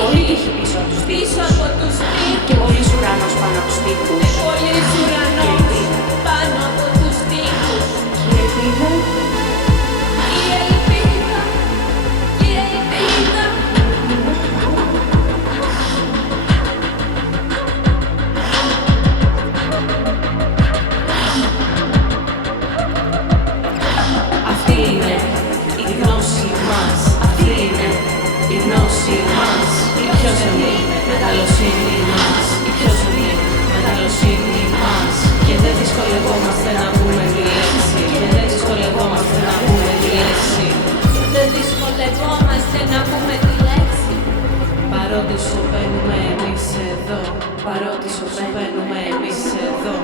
Πολύ τύχη πίσω από τους τοίχους. Και πολύς ουρανός πάνω από τους τοίχους. Πάνω από τους τοίχους. Και η ελπίδα. Η ελπίδα. Η ελπίδα. Αυτή είναι η γνώση μας. Αυτή είναι η γνώση μας. Η πιο ζευγή μεγαλοσύνη μας. Η πιο ζευγή μεγαλοσύνη μας. Και δεν δυσκολευόμαστε να πούμε τη λέξη. Και δεν δυσκολευόμαστε να πούμε τη λέξη. Δεν δυσκολευόμαστε να πούμε τη λέξη. Παρότι σωπαίνουμε εμείς εδώ. Παρότι σωπαίνουμε εμείς εδώ.